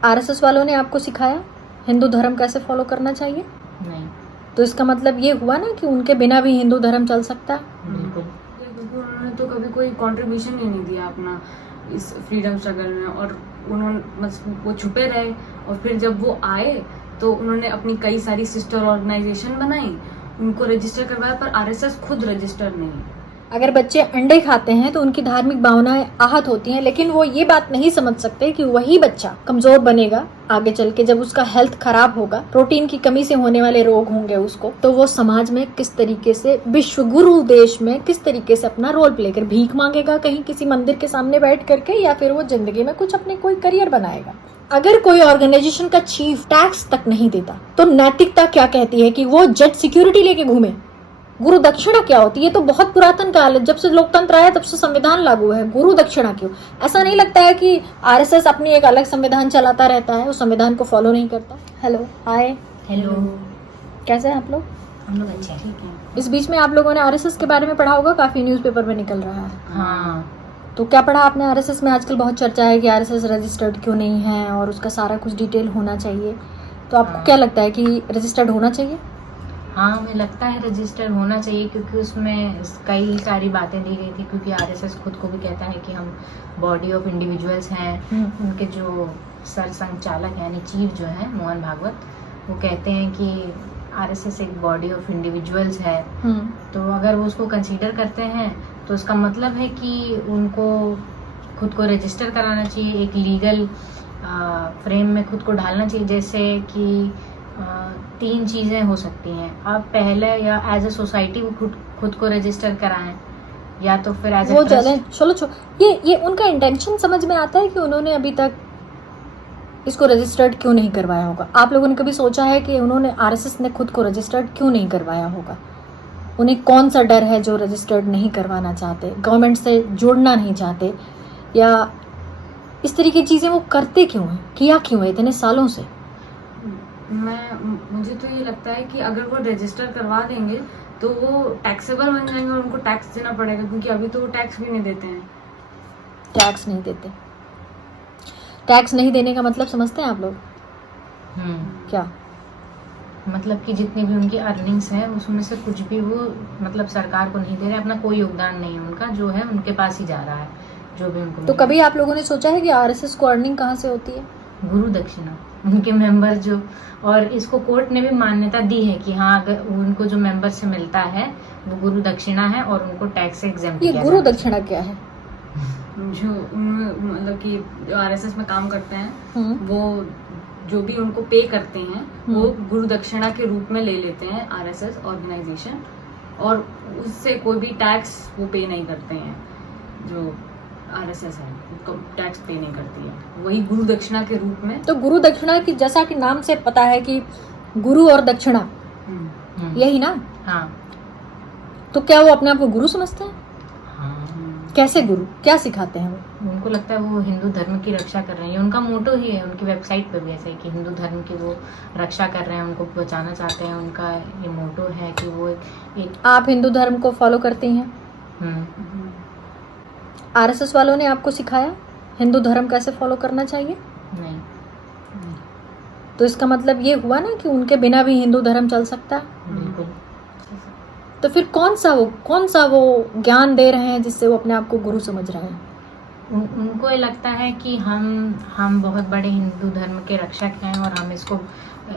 RSS वालों ने आपको सिखाया हिंदू धर्म कैसे फॉलो करना चाहिए? नहीं। तो इसका मतलब ये हुआ ना कि उनके बिना भी हिंदू धर्म चल सकता है। बिल्कुल। क्योंकि उन्होंने तो कभी कोई कंट्रीब्यूशन ही नहीं दिया अपना इस फ्रीडम स्ट्रगल में, और उन्होंने वो छुपे रहे, और फिर जब वो आए तो उन्होंने अपनी कई सारी सिस्टर ऑर्गेनाइजेशन बनाई, उनको रजिस्टर करवाया, पर आरएसएस खुद रजिस्टर नहीं। अगर बच्चे अंडे खाते हैं तो उनकी धार्मिक भावनाएं आहत होती हैं, लेकिन वो ये बात नहीं समझ सकते कि वही बच्चा कमजोर बनेगा आगे चल के, जब उसका हेल्थ खराब होगा, प्रोटीन की कमी से होने वाले रोग होंगे उसको, तो वो समाज में किस तरीके से, विश्व गुरु देश में किस तरीके से अपना रोल प्ले कर भीख मांगेगा कहीं किसी मंदिर के सामने बैठ करके, या फिर वो जिंदगी में कुछ अपने कोई करियर बनाएगा। अगर कोई ऑर्गेनाइजेशन का चीफ टैक्स तक नहीं देता तो नैतिकता क्या कहती है कि वो जेट सिक्योरिटी लेके घूमे? गुरु दक्षिणा क्या होती है? ये तो बहुत पुरातन काल है, जब से लोकतंत्र आया तब से संविधान लागू है। गुरु दक्षिणा क्यों? ऐसा नहीं लगता है कि आरएसएस अपनी एक अलग संविधान चलाता रहता है, उस संविधान को फॉलो नहीं करता? हेलो, हाय, हेलो। कैसे हैं आप लोग? हम लोग अच्छे हैं। ठीक है। इस बीच में आप लोगों ने आरएसएस के बारे में पढ़ा होगा, काफी न्यूज़पेपर में निकल रहा है। हाँ। तो क्या पढ़ा आपने आरएसएस में? आजकल बहुत चर्चा है कि आरएसएस रजिस्टर्ड क्यों नहीं है और उसका सारा कुछ डिटेल होना चाहिए। तो आपको क्या लगता है कि रजिस्टर्ड होना चाहिए? हाँ, हमें लगता है रजिस्टर होना चाहिए, क्योंकि उसमें कई सारी बातें दी गई थी। क्योंकि आरएसएस खुद को भी कहता है कि हम बॉडी ऑफ इंडिविजुअल्स हैं। उनके जो सर संचालक यानी चीफ जो है मोहन भागवत, वो कहते हैं कि आरएसएस एक बॉडी ऑफ इंडिविजुअल्स है। तो अगर वो उसको कंसीडर करते हैं तो उसका मतलब है कि उनको खुद को रजिस्टर कराना चाहिए, एक लीगल फ्रेम में खुद को ढालना चाहिए। जैसे कि 3 चीज़ें हो सकती हैं। आप पहले या एज ए सोसाइटी वो खुद को रजिस्टर कराएं, या तो फिर एज वो चलो ये उनका इंटेंशन समझ में आता है कि उन्होंने अभी तक इसको रजिस्टर्ड क्यों नहीं करवाया होगा। आप लोगों ने कभी सोचा है कि उन्होंने, आरएसएस ने खुद को रजिस्टर्ड क्यों नहीं करवाया होगा? उन्हें कौन सा डर है जो रजिस्टर्ड नहीं करवाना चाहते? गवर्नमेंट से जुड़ना नहीं चाहते, या इस तरह की चीज़ें वो करते क्यों हैं, किया क्यों है इतने सालों से? मुझे तो ये लगता है कि अगर वो रजिस्टर करवा देंगे तो वो टैक्सेबल बन जाएंगे और उनको टैक्स देना पड़ेगा, क्योंकि अभी तो वो टैक्स भी नहीं देते हैं। टैक्स नहीं देते? टैक्स नहीं देने का मतलब समझते हैं आप लोग? क्या मतलब कि जितनी भी उनकी अर्निंग्स है उसमें से कुछ भी वो मतलब सरकार को नहीं दे रहे, अपना कोई योगदान नहीं है उनका, जो है उनके पास ही जा रहा है जो भी उनको। तो कभी आप लोगों ने सोचा है कि आरएसएस को अर्निंग कहाँ से होती है? गुरु दक्षिणा, उनके मेंबर जो, और इसको कोर्ट ने भी मान्यता दी है कि हाँ, अगर उनको जो मेंबर से मिलता है वो गुरु दक्षिणा है और उनको टैक्स से एग्जेम्प्ट ये गुरु दक्षिणा क्या है? जो मतलब कि जो आरएसएस में काम करते हैं वो जो भी उनको पे करते हैं वो गुरु दक्षिणा के रूप में ले लेते हैं आरएसएस ऑर्गेनाइजेशन, और उससे कोई भी टैक्स वो पे नहीं करते हैं। जो आरएसएस है टैक्स पे नहीं करती है, वही गुरु दक्षिणा के रूप में। तो गुरु दक्षिणा की, जैसा कि नाम से पता है कि गुरु और दक्षिणा, यही ना? हाँ। तो क्या वो अपने आप को गुरु समझते हैं? हाँ। कैसे गुरु? क्या सिखाते हैं वो? उनको लगता है वो हिंदू धर्म की रक्षा कर रहे हैं, उनका मोटो ही है। उनकी वेबसाइट पर भी ऐसा है कि हिंदू धर्म की वो रक्षा कर रहे हैं, उनको बचाना चाहते हैं। उनका ये मोटो है कि वो एक आप हिंदू धर्म को फॉलो करती हैं? आरएसएस वालों ने आपको सिखाया हिंदू धर्म कैसे फॉलो करना चाहिए? नहीं। तो इसका मतलब ये हुआ ना कि उनके बिना भी हिंदू धर्म चल सकता है। बिल्कुल। तो फिर कौन सा वो ज्ञान दे रहे हैं जिससे वो अपने आप को गुरु समझ रहे हैं? उनको ये लगता है कि हम बहुत बड़े हिंदू धर्म के रक्षक हैं और हम इसको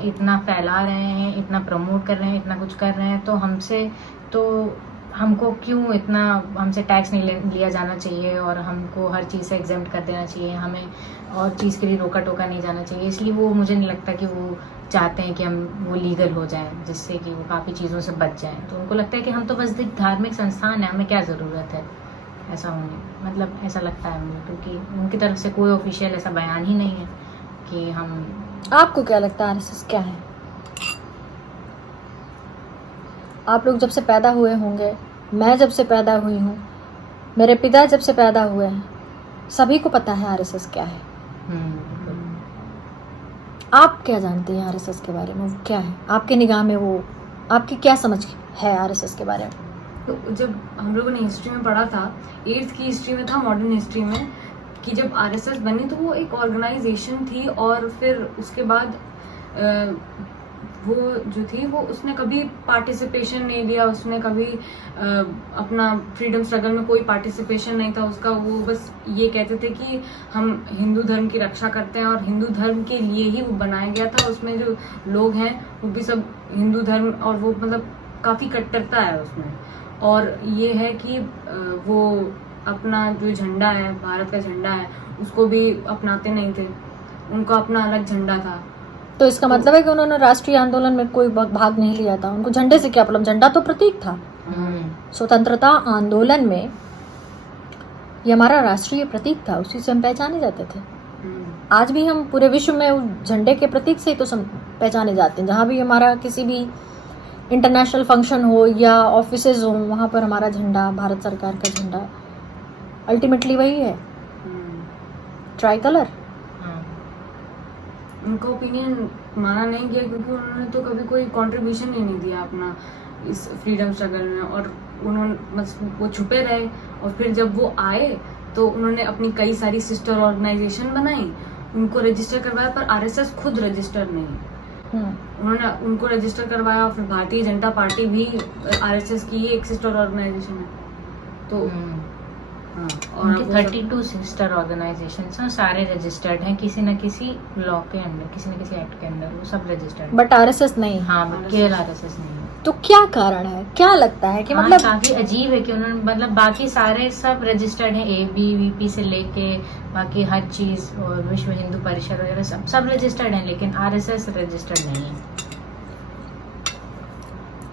इतना फैला रहे हैं, इतना प्रमोट कर रहे हैं, इतना कुछ कर रहे हैं, तो हमको क्यों इतना, हमसे टैक्स नहीं लिया जाना चाहिए और हमको हर चीज़ से एग्जेम्प्ट कर देना चाहिए, हमें और चीज़ के लिए रोका टोका नहीं जाना चाहिए। इसलिए वो, मुझे नहीं लगता कि वो चाहते हैं कि हम वो लीगल हो जाएं, जिससे कि वो काफ़ी चीज़ों से बच जाएं। तो उनको लगता है कि हम तो बस एक धार्मिक संस्थान है, हमें क्या ज़रूरत है ऐसा होने, मतलब ऐसा लगता है मुझे, क्योंकि उनकी तरफ से कोई ऑफिशियल ऐसा बयान ही नहीं है कि हम। आपको क्या लगता है आरएसएस क्या है? आप लोग जब से पैदा हुए होंगे, मैं जब से पैदा हुई हूँ, मेरे पिता जब से पैदा हुए हैं, सभी को पता है आरएसएस क्या है। आप क्या जानते हैं आरएसएस के बारे में? वो क्या है आपके निगाह में? वो आपकी क्या समझ है आरएसएस के बारे में? तो जब हम लोगों ने हिस्ट्री में पढ़ा था, 8th की हिस्ट्री में था, मॉडर्न हिस्ट्री में, कि जब आरएसएस बनी तो वो एक ऑर्गेनाइजेशन थी, और फिर उसके बाद वो जो थी वो उसने कभी पार्टिसिपेशन नहीं लिया, उसने कभी अपना फ्रीडम स्ट्रगल में कोई पार्टिसिपेशन नहीं था उसका। वो बस ये कहते थे कि हम हिंदू धर्म की रक्षा करते हैं, और हिंदू धर्म के लिए ही वो बनाया गया था। उसमें जो लोग हैं वो भी सब हिंदू धर्म, और वो मतलब काफ़ी कट्टरता है उसमें। और ये है कि वो अपना जो झंडा है, भारत का झंडा है, उसको भी अपनाते नहीं थे, उनका अपना अलग झंडा था। तो इसका मतलब है कि उन्होंने राष्ट्रीय आंदोलन में कोई भाग नहीं लिया था। उनको झंडे से क्या प्रॉब्लम, झंडा तो प्रतीक था। स्वतंत्रता आंदोलन में ये हमारा राष्ट्रीय प्रतीक था, उसी से हम पहचाने जाते थे। आज भी हम पूरे विश्व में उस झंडे के प्रतीक से ही तो पहचाने जाते हैं। जहाँ भी हमारा किसी भी इंटरनेशनल फंक्शन हो या ऑफिसेज हो, वहाँ पर हमारा झंडा, भारत सरकार का झंडा अल्टीमेटली वही है, ट्राई कलर। उनका ओपिनियन माना नहीं गया क्योंकि उन्होंने तो कभी कोई कंट्रीब्यूशन ही नहीं दिया अपना इस फ्रीडम स्ट्रगल में, और उन्होंने बस वो छुपे रहे। और फिर जब वो आए तो उन्होंने अपनी कई सारी सिस्टर ऑर्गेनाइजेशन बनाई, उनको रजिस्टर करवाया, पर आरएसएस खुद रजिस्टर नहीं। उन्होंने उनको रजिस्टर करवाया, और फिर भारतीय जनता पार्टी भी आरएसएस की एक सिस्टर ऑर्गेनाइजेशन है। तो हाँ, और उनके 32 सिस्टर ऑर्गेनाइजेशन हैं, सारे रजिस्टर्ड हैं किसी न किसी लॉ के अंडर, किसी न किसी एक्ट के अंदर, वो सब रजिस्टर्ड। बट आरएसएस नहीं। हाँ, केवल आरएसएस नहीं है। तो क्या कारण है, क्या लगता है कि मतलब काफी अजीब है कि उन्होंने मतलब बाकी सारे सब रजिस्टर्ड हैं, ABVP से लेके बाकी हर चीज, और विश्व हिंदू परिषद वगैरह सब रजिस्टर्ड हैं, लेकिन आरएसएस रजिस्टर्ड नहीं है।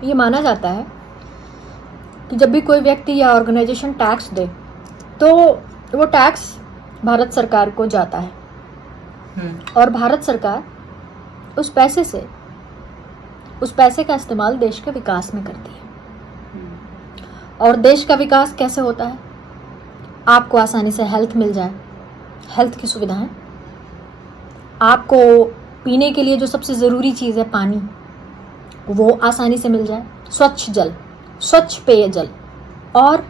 ये माना जाता है कि जब भी कोई व्यक्ति या ऑर्गेनाइजेशन टैक्स दे तो वो टैक्स भारत सरकार को जाता है, और भारत सरकार उस पैसे का इस्तेमाल देश के विकास में करती है। और देश का विकास कैसे होता है? आपको आसानी से हेल्थ मिल जाए, हेल्थ की सुविधाएं, आपको पीने के लिए जो सबसे ज़रूरी चीज़ है पानी, वो आसानी से मिल जाए, स्वच्छ जल, स्वच्छ पेयजल, और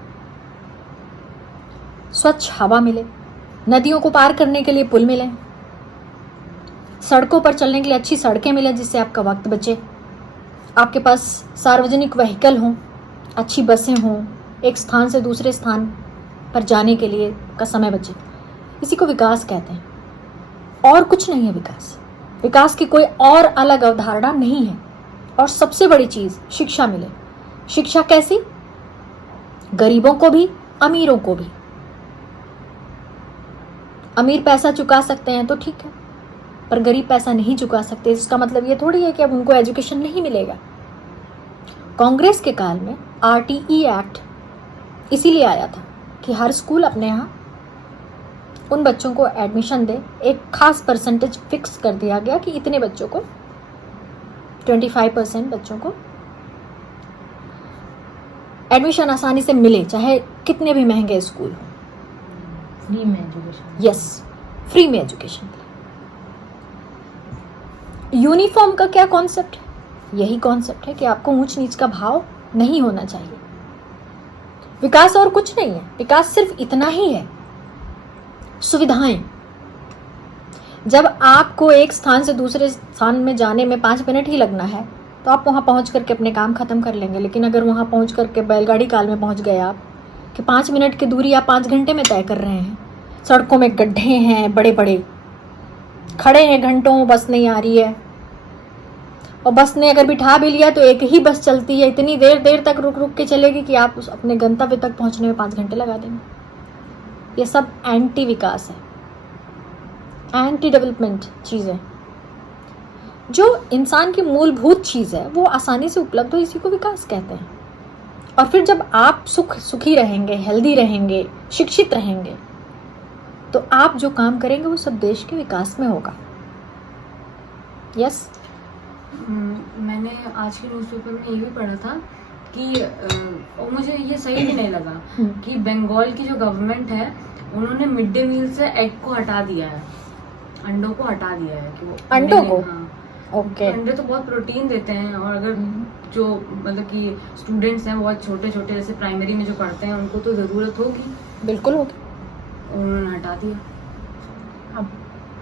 स्वच्छ हवा मिले, नदियों को पार करने के लिए पुल मिले, सड़कों पर चलने के लिए अच्छी सड़कें मिले जिससे आपका वक्त बचे, आपके पास सार्वजनिक व्हीकल हों, अच्छी बसें हों, एक स्थान से दूसरे स्थान पर जाने के लिए का समय बचे। इसी को विकास कहते हैं। और कुछ नहीं है विकास। विकास की कोई और अलग अवधारणा नहीं है। और सबसे बड़ी चीज़ शिक्षा मिले। शिक्षा कैसी? गरीबों को भी, अमीरों को भी। अमीर पैसा चुका सकते हैं तो ठीक है, पर गरीब पैसा नहीं चुका सकते। इसका मतलब ये थोड़ी है कि अब उनको एजुकेशन नहीं मिलेगा। कांग्रेस के काल में RTE एक्ट इसीलिए आया था कि हर स्कूल अपने यहाँ उन बच्चों को एडमिशन दे। एक खास परसेंटेज फिक्स कर दिया गया कि इतने बच्चों को, 25% बच्चों को एडमिशन आसानी से मिले, चाहे कितने भी महंगे स्कूल हो। फ्री में एजुकेशन। यस, फ्री में एजुकेशन। यूनिफॉर्म का क्या कॉन्सेप्ट है? यही कॉन्सेप्ट है कि आपको ऊंच नीच का भाव नहीं होना चाहिए। विकास और कुछ नहीं है। विकास सिर्फ इतना ही है, सुविधाएं। जब आपको एक स्थान से दूसरे स्थान में जाने में 5 मिनट ही लगना है तो आप वहां पहुंच करके अपने काम खत्म कर लेंगे। लेकिन अगर वहां पहुंच करके बैलगाड़ी काल में पहुंच गए आप कि 5 मिनट की दूरी आप 5 घंटे में तय कर रहे हैं, सड़कों में गड्ढे हैं बड़े बड़े, खड़े हैं घंटों, बस नहीं आ रही है, और बस ने अगर बिठा भी लिया तो एक ही बस चलती है, इतनी देर तक रुक रुक के चलेगी कि आप अपने गंतव्य तक पहुंचने में 5 घंटे लगा देंगे। ये सब एंटी विकास है, एंटी डेवलपमेंट चीज़ें। जो इंसान की मूलभूत चीज़ है वो आसानी से उपलब्ध हो, इसी को विकास कहते हैं। और फिर जब आप सुखी रहेंगे, हेल्दी रहेंगे, शिक्षित रहेंगे, तो आप जो काम करेंगे वो सब देश के विकास में होगा। यस। मैंने आज के न्यूज़पेपर में ये भी पढ़ा था कि और मुझे ये सही भी नहीं लगा कि बंगाल की जो गवर्नमेंट है उन्होंने मिड डे मील से एग को हटा दिया है, अंडों को हटा दिया है कि वो अंडों को, हाँ, ओके। अंडे तो बहुत प्रोटीन देते हैं, और अगर जो मतलब कि स्टूडेंट्स हैं बहुत छोटे छोटे जैसे प्राइमरी में जो पढ़ते हैं उनको तो ज़रूरत होगी, बिल्कुल होगी। उन्होंने हटा दिया।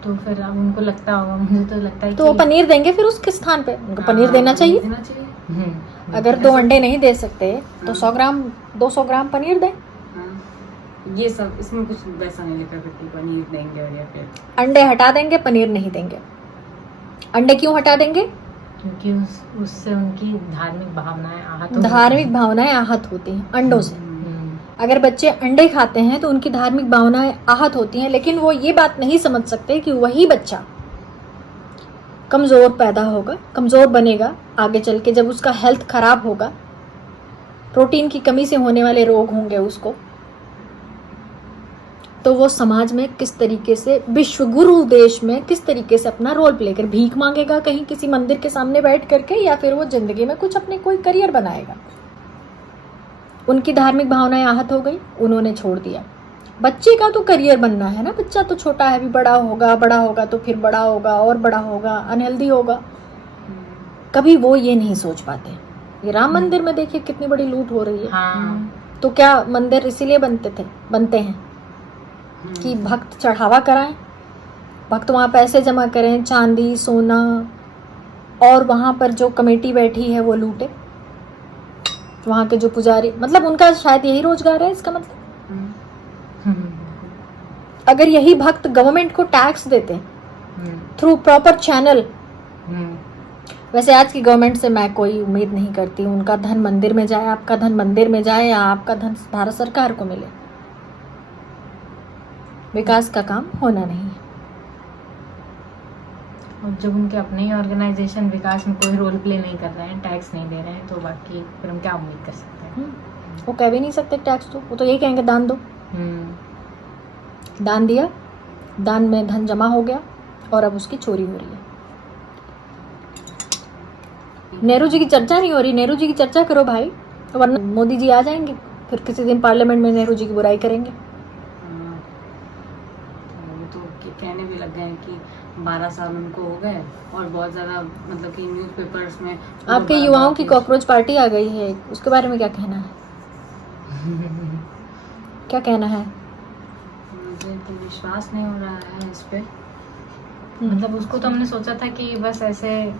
तो फिर अब उनको लगता होगा, मुझे तो लगता है तो वो पनीर देंगे फिर उसके स्थान पे, उनको पनीर देना चाहिए। देना चाहिए। अगर 2 अंडे नहीं दे सकते तो 100 ग्राम 200 ग्राम पनीर दें। हाँ, ये सब इसमें कुछ वैसा नहीं लिखा कि पनीर देंगे और या फिर अंडे हटा देंगे, पनीर नहीं देंगे। अंडे क्यों हटा देंगे? क्योंकि उससे उनकी धार्मिक भावनाएं आहत होती हैं। धार्मिक भावनाएं आहत होती हैं अंडों से। हम्म, अगर बच्चे अंडे खाते हैं तो उनकी धार्मिक भावनाएं आहत होती हैं, लेकिन वो ये बात नहीं समझ सकते कि वही बच्चा कमज़ोर पैदा होगा, कमज़ोर बनेगा आगे चल के, जब उसका हेल्थ खराब होगा, प्रोटीन की कमी से होने वाले रोग होंगे उसको, तो वो समाज में किस तरीके से, विश्वगुरु देश में किस तरीके से अपना रोल प्ले कर, भीख मांगेगा कहीं किसी मंदिर के सामने बैठ करके, या फिर वो जिंदगी में कुछ अपने कोई करियर बनाएगा। उनकी धार्मिक भावनाएं आहत हो गई, उन्होंने छोड़ दिया। बच्चे का तो करियर बनना है ना, बच्चा तो छोटा है, अभी बड़ा होगा तो फिर बड़ा होगा और बड़ा होगा, अनहेल्दी होगा। कभी वो ये नहीं सोच पाते। ये राम मंदिर में देखिए कितनी बड़ी लूट हो रही है। हाँ, तो क्या मंदिर इसीलिए बनते हैं कि भक्त चढ़ावा कराएं, भक्त वहाँ पैसे जमा करें, चांदी सोना, और वहाँ पर जो कमेटी बैठी है वो लूटे, वहाँ के जो पुजारी, मतलब उनका शायद यही रोजगार है। इसका मतलब अगर यही भक्त गवर्नमेंट को टैक्स देते थ्रू प्रॉपर चैनल, वैसे आज की गवर्नमेंट से मैं कोई उम्मीद नहीं करती उनका धन मंदिर में जाए, आपका धन मंदिर में जाए, या आपका धन भारत सरकार को मिले। विकास का काम होना नहीं है। और जब उनके अपने ही ऑर्गेनाइजेशन विकास में कोई रोल प्ले नहीं कर रहे हैं, टैक्स नहीं दे रहे हैं, तो बाकी फिर हम क्या उम्मीद कर सकते हैं? वो कह भी नहीं सकते टैक्स दो, वो तो यही कहेंगे दान दो। दान दिया, दान में धन जमा हो गया और अब उसकी चोरी हो रही है। नेहरू जी की चर्चा नहीं हो रही, नेहरू जी की चर्चा करो भाई, वरना मोदी जी आ जाएंगे फिर किसी दिन पार्लियामेंट में नेहरू जी की बुराई करेंगे। तो कहने भी लग गए हैं कि 12 साल उनको हो गए और बहुत ज्यादा, मतलब कि न्यूज़पेपर्स में आपके युवाओं की कॉकरोच पार्टी आ गई है, उसके बारे में क्या कहना है? क्या कहना है? मुझे तो विश्वास नहीं हो रहा है इस पे। मतलब उसको तो हमने सोचा था कि बस ऐसे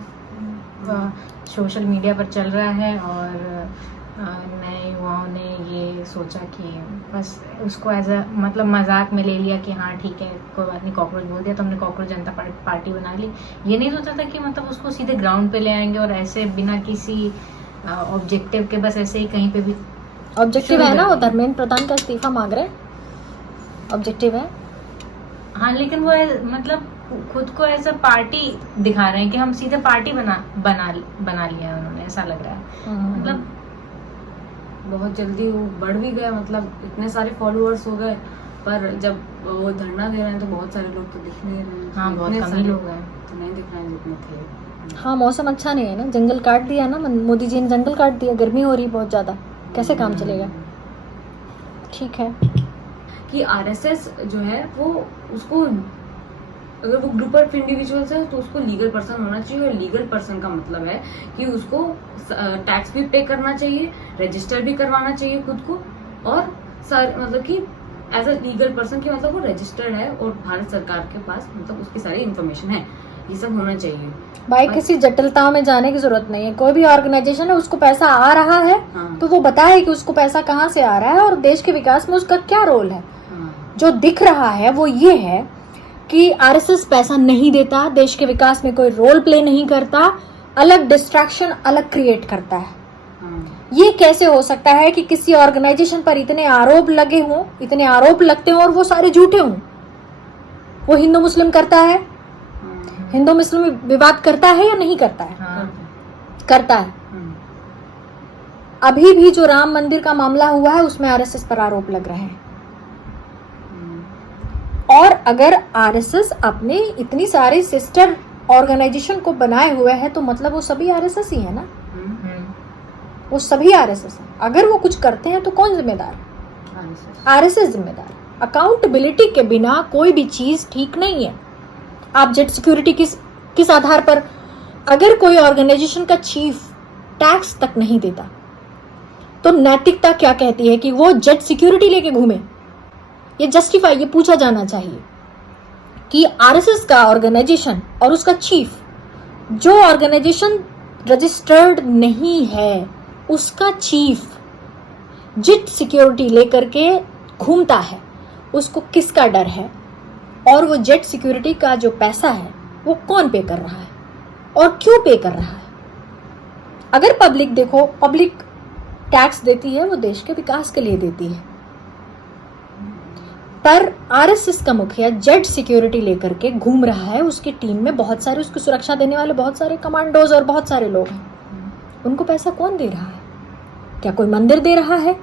सोशल मीडिया पर चल रहा है, और नए युवाओं ने ये सोचा कि बस उसको एज अ मतलब मजाक में ले लिया कि हाँ ठीक है कोई बात नहीं, कॉकरोच बोल दिया तो हमने कॉकरोच जनता पार्टी बना ली। ये नहीं सोचा था कि मतलब उसको सीधे ग्राउंड पे ले आएंगे और ऐसे बिना किसी ऑब्जेक्टिव के, बस ऐसे ही कहीं पे भी। ऑब्जेक्टिव है ना, वो धर्मेंद्र प्रधान का इस्तीफा मांग रहे हैं, ऑब्जेक्टिव है। हाँ, लेकिन वो मतलब खुद को ऐसा पार्टी दिखा रहे हैं कि हम सीधे पार्टी बना लिया है उन्होंने, ऐसा लग रहा है। मतलब बहुत जल्दी वो बढ़ भी गए, मतलब इतने सारे फॉलोअर्स हो गए, पर जब वो धरना दे रहे हैं तो बहुत सारे लोग तो दिख नहीं रहे हैं। हाँ, बहुत इतने कम सारे ही लोग हैं, तो नहीं दिख रहे हैं जितने थे। हाँ, मौसम अच्छा नहीं है ना, जंगल काट दिया ना मोदी जी ने, जंगल काट दिया, गर्मी हो रही है बहुत ज़्यादा, कैसे काम चलेगा? ठीक है कि आरएसएस जो है वो उसको, अगर वो ग्रुप ऑफ इंडिविजुअल्स है तो उसको लीगल पर्सन होना चाहिए, और लीगल पर्सन का मतलब है कि उसको टैक्स भी पे करना चाहिए, रजिस्टर भी करवाना चाहिए खुद को, और मतलब कि एज अ लीगल पर्सन की मतलब वो रजिस्टर्ड है और भारत सरकार के पास मतलब उसकी सारी इन्फॉर्मेशन है, ये सब होना चाहिए भाई। किसी जटिलताओं में जाने की जरूरत नहीं है, कोई भी ऑर्गेनाइजेशन है उसको पैसा आ रहा है तो वो बताए कि उसको पैसा कहाँ से आ रहा है और देश के विकास में उसका क्या रोल है। जो दिख रहा है वो ये है कि आरएसएस पैसा नहीं देता, देश के विकास में कोई रोल प्ले नहीं करता, अलग डिस्ट्रैक्शन अलग क्रिएट करता है। ये कैसे हो सकता है कि किसी ऑर्गेनाइजेशन पर इतने आरोप लगे हों, इतने आरोप लगते हों और वो सारे झूठे हों? वो हिंदू मुस्लिम करता है, हिंदू मुस्लिम विवाद करता है या नहीं करता है? करता है। अभी भी जो राम मंदिर का मामला हुआ है उसमें आरएसएस पर आरोप लग रहे हैं, और अगर आरएसएस अपने इतनी सारी सिस्टर ऑर्गेनाइजेशन को बनाए हुए है तो मतलब वो सभी आरएसएस ही है ना, वो सभी आरएसएस है। अगर वो कुछ करते हैं तो कौन जिम्मेदार? आरएसएस जिम्मेदार। अकाउंटेबिलिटी के बिना कोई भी चीज ठीक नहीं है। आप जेट सिक्योरिटी किस आधार पर, अगर कोई ऑर्गेनाइजेशन का चीफ टैक्स तक नहीं देता तो नैतिकता क्या कहती है कि वो जेट सिक्योरिटी लेके घूमे? ये जस्टिफाई, ये पूछा जाना चाहिए। कि आरएसएस का ऑर्गेनाइजेशन और उसका चीफ, जो ऑर्गेनाइजेशन रजिस्टर्ड नहीं है, उसका चीफ जेट सिक्योरिटी लेकर के घूमता है, उसको किसका डर है? और वो जेट सिक्योरिटी का जो पैसा है वो कौन पे कर रहा है और क्यों पे कर रहा है? अगर पब्लिक देखो, पब्लिक टैक्स देती है, वो देश के विकास के लिए देती है, पर आरएसएस का मुखिया जेट सिक्योरिटी लेकर के घूम रहा है। उसकी टीम में बहुत सारे, उसकी सुरक्षा देने वाले बहुत सारे कमांडोज और बहुत सारे लोग हैं। उनको पैसा कौन दे रहा है? क्या कोई मंदिर दे रहा है?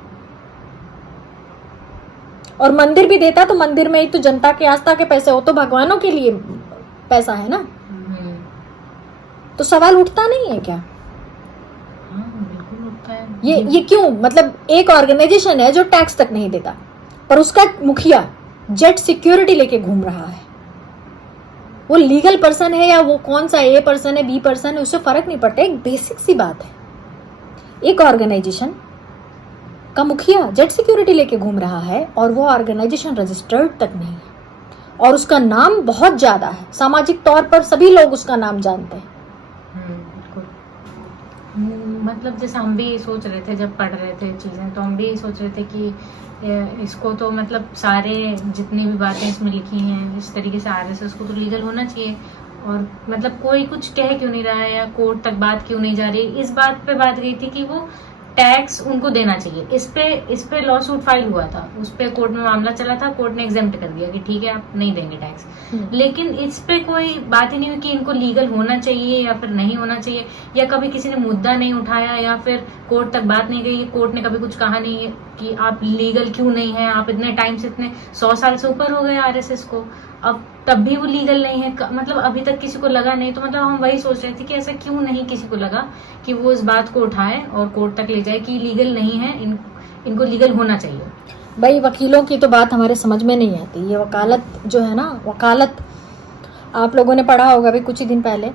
और मंदिर भी देता तो मंदिर में ही तो जनता के आस्था के पैसे हो, तो भगवानों के लिए पैसा है ना। तो सवाल उठता नहीं है क्या? बिल्कुल उठता है। ये क्यों? मतलब एक ऑर्गेनाइजेशन है जो टैक्स तक नहीं देता, पर उसका मुखिया जेट सिक्योरिटी लेके घूम रहा है। वो लीगल पर्सन है या वो कौन सा ए पर्सन है, बी पर्सन है, उससे फर्क नहीं पड़ता। एक बेसिक सी बात है, एक ऑर्गेनाइजेशन का मुखिया जेट सिक्योरिटी लेके घूम रहा है और वो ऑर्गेनाइजेशन रजिस्टर्ड तक नहीं है और उसका नाम बहुत ज्यादा है, सामाजिक तौर पर सभी लोग उसका नाम जानते हैं। बिल्कुल। मतलब जैसे हम भी सोच रहे थे जब पढ़ रहे थे चीजें, तो हम भी सोच रहे थे कि इसको तो मतलब सारे जितनी भी बातें इसमें लिखी हैं इस तरीके से आरएसएस को तो लीगल होना चाहिए, और मतलब कोई कुछ कह क्यों नहीं रहा है या कोर्ट तक बात क्यों नहीं जा रही। इस बात पे बात गई थी कि वो टैक्स उनको देना चाहिए। इस पे लॉ सूट फाइल हुआ था, उस पे कोर्ट में मामला चला था, कोर्ट ने एग्जेम्प्ट कर दिया कि ठीक है आप नहीं देंगे टैक्स। लेकिन इस पे कोई बात ही नहीं हुई कि इनको लीगल होना चाहिए या फिर नहीं होना चाहिए, या कभी किसी ने मुद्दा नहीं उठाया या फिर कोर्ट तक बात नहीं गई। कोर्ट ने कभी कुछ कहा नहीं है कि आप लीगल क्यों नहीं है, आप इतने टाइम से, इतने 100 साल से ऊपर हो गए आरएसएस को, अब तब भी वो लीगल नहीं है। मतलब अभी तक किसी को लगा नहीं। तो मतलब हम वही सोच रहे थे कि ऐसा क्यों नहीं किसी को लगा कि वो इस बात को उठाए और कोर्ट तक ले जाए कि लीगल नहीं है, इनको लीगल होना चाहिए। भाई वकीलों की तो बात हमारे समझ में नहीं आती। ये वकालत जो है ना, वकालत आप लोगों ने पढ़ा होगा भी कुछ ही दिन पहले,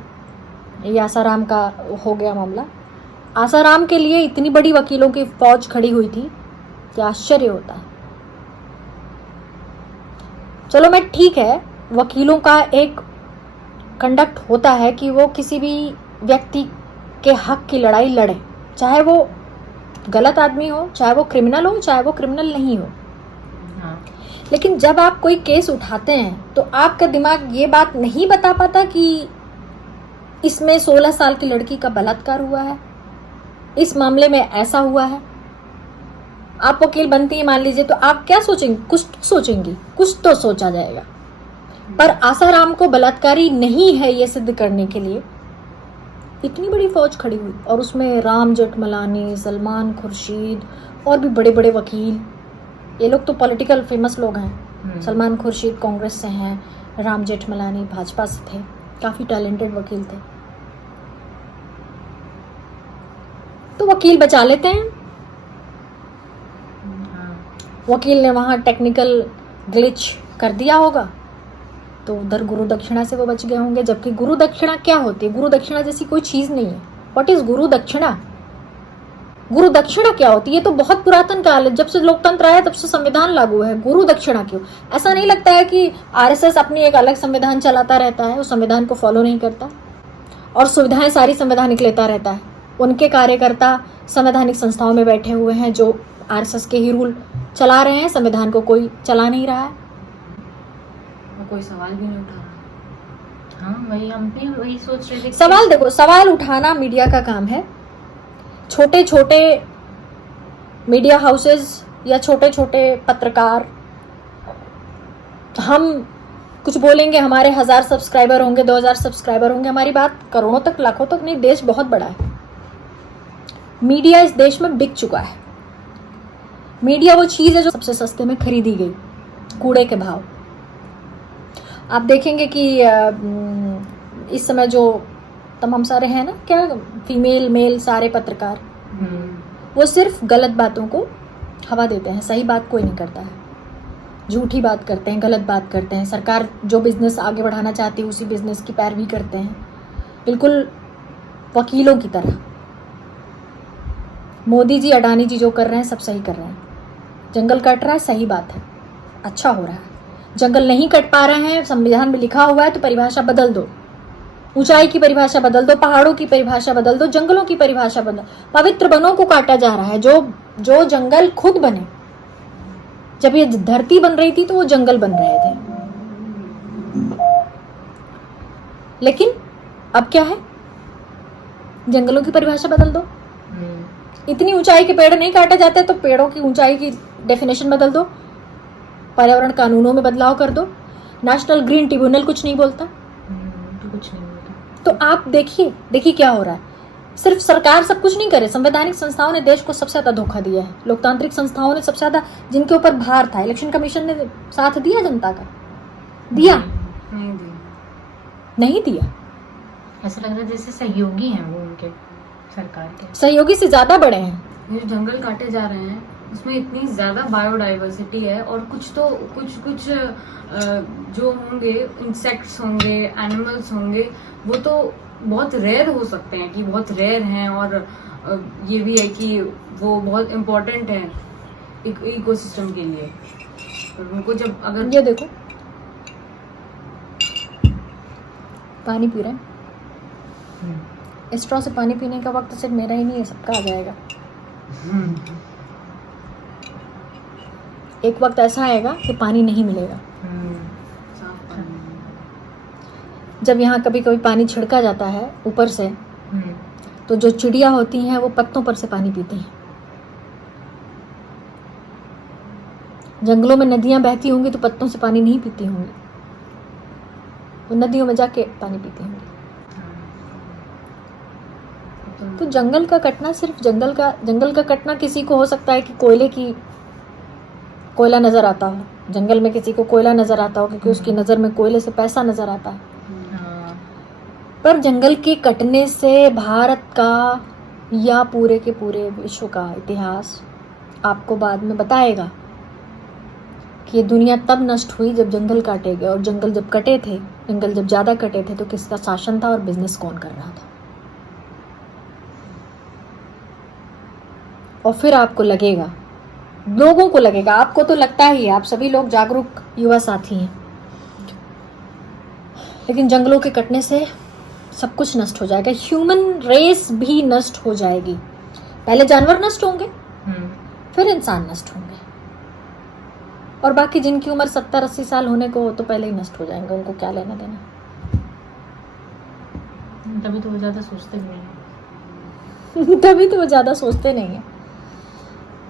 ये आसाराम का हो गया मामला। आसाराम के लिए इतनी बड़ी वकीलों की फौज खड़ी हुई थी कि आश्चर्य होता है। चलो मैं ठीक है, वकीलों का एक कंडक्ट होता है कि वो किसी भी व्यक्ति के हक की लड़ाई लड़े, चाहे वो गलत आदमी हो, चाहे वो क्रिमिनल हो, चाहे वो क्रिमिनल नहीं हो। हाँ। लेकिन जब आप कोई केस उठाते हैं तो आपका दिमाग ये बात नहीं बता पाता कि इसमें 16 साल की लड़की का बलात्कार हुआ है, इस मामले में ऐसा हुआ है। आप वकील बनती है मान लीजिए, तो आप क्या सोचेंगे? कुछ तो सोचेंगी, कुछ तो सोचा जाएगा। पर आसाराम को बलात्कारी नहीं है ये सिद्ध करने के लिए इतनी बड़ी फौज खड़ी हुई, और उसमें राम जेठमलानी, सलमान खुर्शीद और भी बड़े बड़े वकील। ये लोग तो पॉलिटिकल फेमस लोग हैं। सलमान खुर्शीद कांग्रेस से हैं, राम जेठमलानी भाजपा से थे, काफी टैलेंटेड वकील थे। तो वकील बचा लेते हैं। वकील ने वहां टेक्निकल ग्लिच कर दिया होगा तो उधर गुरु दक्षिणा से वो बच गए होंगे। जबकि गुरु दक्षिणा क्या होती है? गुरु दक्षिणा जैसी कोई चीज नहीं है। व्हाट इज गुरु दक्षिणा? गुरु दक्षिणा क्या होती है? ये तो बहुत पुरातन काल है, जब से लोकतंत्र आया तब से संविधान लागू है। गुरु दक्षिणा क्यों? ऐसा नहीं लगता है कि आरएसएस अपनी एक अलग संविधान चलाता रहता है, उस संविधान को फॉलो नहीं करता और सुविधाएं सारी संवैधानिक लेता रहता है? उनके कार्यकर्ता संवैधानिक संस्थाओं में बैठे हुए हैं जो आरएसएस के ही रूल चला रहे हैं, संविधान को कोई चला नहीं रहा है। कोई सवाल भी नहीं उठा रहा। हाँ वही, हम भी वही सोच रहे थे। सवाल देखो, सवाल उठाना मीडिया का काम है। छोटे छोटे मीडिया हाउसेस या छोटे छोटे पत्रकार, हम कुछ बोलेंगे, हमारे 1000 सब्सक्राइबर होंगे, 2000 सब्सक्राइबर होंगे, हमारी बात करोड़ों तक, लाखों तक नहीं। देश बहुत बड़ा है। मीडिया इस देश में बिक चुका है। मीडिया वो चीज है जो सबसे सस्ते में खरीदी गई, कूड़े के भाव। आप देखेंगे कि इस समय जो तमाम सारे हैं ना, क्या फीमेल मेल सारे पत्रकार, वो सिर्फ गलत बातों को हवा देते हैं, सही बात कोई नहीं करता है, झूठी बात करते हैं, गलत बात करते हैं। सरकार जो बिजनेस आगे बढ़ाना चाहती है उसी बिजनेस की पैरवी करते हैं, बिल्कुल वकीलों की तरह। मोदी जी, अडानी जी जो कर रहे हैं सब सही कर रहे हैं। जंगल कट रहा है, सही बात है, अच्छा हो रहा है। जंगल नहीं कट पा रहे हैं, संविधान में लिखा हुआ है, तो परिभाषा बदल दो। ऊंचाई की परिभाषा बदल दो, पहाड़ों की परिभाषा बदल दो, जंगलों की परिभाषा बदल। पवित्र वनों को काटा जा रहा है। जो जंगल खुद बने, जब ये धरती बन रही थी तो वो जंगल बन रहे थे, लेकिन अब क्या है, जंगलों की परिभाषा बदल दो। इतनी ऊंचाई के पेड़ नहीं काटे जाते तो पेड़ों की ऊंचाई की डेफिनेशन बदल दो, पर्यावरण कानूनों में बदलाव कर दो। नेशनल ग्रीन ट्रिब्यूनल कुछ नहीं बोलता, कुछ नहीं होता। तो आप देखिए क्या हो रहा है। सिर्फ सरकार सब कुछ नहीं करे, संवैधानिक संस्थाओं ने देश को सबसे ज्यादा धोखा दिया है। लोकतांत्रिक संस्थाओं ने सबसे ज्यादा, जिनके ऊपर भार था, इलेक्शन कमीशन ने साथ दिया जनता का, दिया नहीं दिया। ऐसा लग रहा है जैसे सहयोगी हैं वो उनके, सरकार के सहयोगी से ज्यादा बड़े हैं। ये जो जंगल काटे जा रहे हैं उसमें इतनी ज्यादा बायोडाइवर्सिटी है, और कुछ जो होंगे, इंसेक्ट्स होंगे, एनिमल्स होंगे, वो तो बहुत रेयर हो सकते हैं, कि बहुत रेयर हैं, और ये भी है कि वो बहुत इम्पोर्टेंट है इकोसिस्टम के लिए। और उनको जब अगर ये देखो पानी पी रहे हैं, स्ट्रॉ से पानी पीने का वक्त सिर्फ मेरा ही नहीं है, सबका आ जाएगा। एक वक्त ऐसा आएगा कि पानी नहीं मिलेगा। साफ पानी, जब यहाँ कभी कभी पानी छिड़का जाता है ऊपर से, तो जो चिड़िया होती हैं वो पत्तों पर से पानी पीती हैं। जंगलों में नदियां बहती होंगी तो पत्तों से पानी नहीं पीती होंगी, वो नदियों में जाके पानी पीती होंगी। तो जंगल का कटना सिर्फ जंगल का कटना, किसी को हो सकता है कि कोयला नजर आता हो, जंगल में किसी को कोयला नजर आता हो क्योंकि उसकी नजर में कोयले से पैसा नजर आता है। पर जंगल के कटने से भारत का या पूरे के पूरे विश्व का इतिहास आपको बाद में बताएगा कि ये दुनिया तब नष्ट हुई जब जंगल काटे गए, और जंगल जब कटे थे, जंगल जब ज्यादा कटे थे तो किसका शासन था और बिजनेस कौन कर रहा था। और फिर आपको लगेगा, लोगों को लगेगा, आपको तो लगता ही है, आप सभी लोग जागरूक युवा साथी हैं, लेकिन जंगलों के कटने से सब कुछ नष्ट हो जाएगा। ह्यूमन रेस भी नष्ट हो जाएगी। पहले जानवर नष्ट होंगे, फिर इंसान नष्ट होंगे, और बाकी जिनकी उम्र 70-80 साल होने को हो तो पहले ही नष्ट हो जाएंगे, उनको क्या लेना देना। तभी तो वो ज्यादा सोचते भी नहीं है।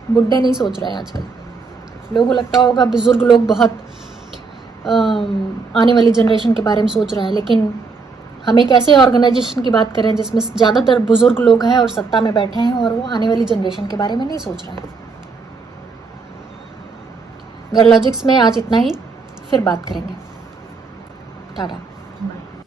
बुढ़े नहीं सोच रहे हैं आजकल। लोगों को लगता होगा बुजुर्ग लोग बहुत आने वाली जनरेशन के बारे में सोच रहे हैं, लेकिन हम एक ऐसे ऑर्गेनाइजेशन की बात कर रहे हैं जिसमें ज़्यादातर बुजुर्ग लोग हैं और सत्ता में बैठे हैं, और वो आने वाली जनरेशन के बारे में नहीं सोच रहे हैं। गर्लॉजिक्स में आज इतना ही, फिर बात करेंगे। टाटा। बाय।